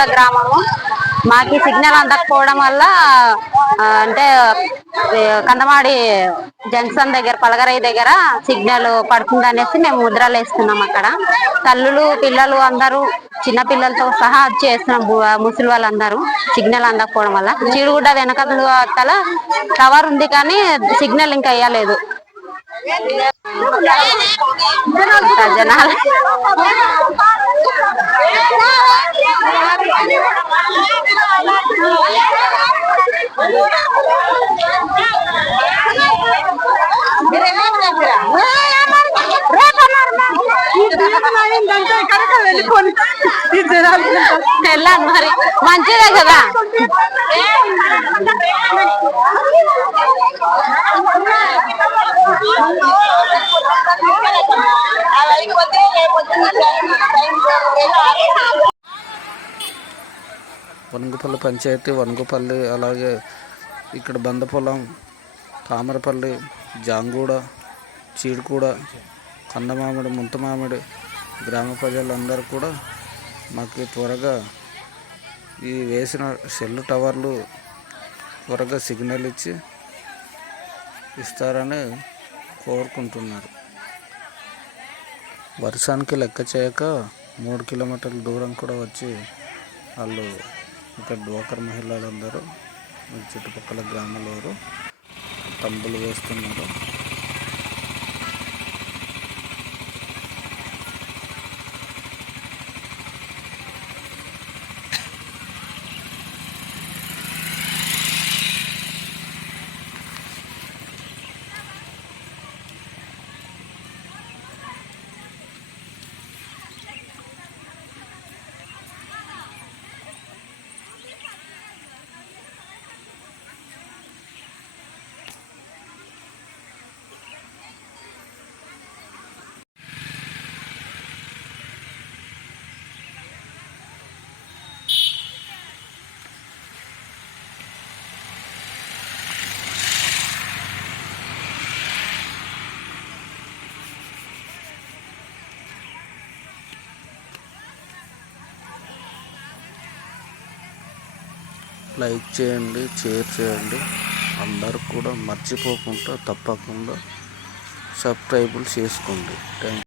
జాంగూడ గ్రామము. మాకు సిగ్నల్ అందకపోవడం వల్ల అంటే కందమాడి జంక్షన్ దగ్గర పలగరయ్య దగ్గర సిగ్నల్ పడుతుంది అనేసి మేము ముద్రలు వేస్తున్నాం. అక్కడ తల్లులు పిల్లలు అందరూ చిన్న పిల్లలతో సహా చేస్తున్నాం. ముసలి వాళ్ళందరూ సిగ్నల్ అందకపోవడం వల్ల చీడుగుడ్డ వెనకాల టవర్ ఉంది కానీ సిగ్నల్ ఇంకా వేయలేదు. జనాలు వెళ్ళాను మరి మంచిదే కదా. వనుగుపల్లి పంచాయతీ వనుగుపల్లి, అలాగే ఇక్కడ బందపొలం, తామరపల్లి, జాంగూడ, చీడుకూడ, కందమామిడి, ముంతమామిడి గ్రామ ప్రజలందరూ కూడా మాకు త్వరగా ఈ వేసిన సెల్ టవర్లు త్వరగా సిగ్నల్ ఇస్తారని కోరుకుంటున్నారు. వర్షానికి లెక్క చేయక 3 కిలోమీటర్ల దూరం కూడా వచ్చి వాళ్ళు ఇక్కడ డ్వాకర్ మహిళలందరూ చుట్టుపక్కల గ్రామాల వారు తంబులు వేస్తున్నారు. లైక్ చేయండి, షేర్ చేయండి. అందరూ కూడా మర్చిపోకుండా తప్పకుండా సబ్స్క్రైబ్ చేసుకోండి. Thank you.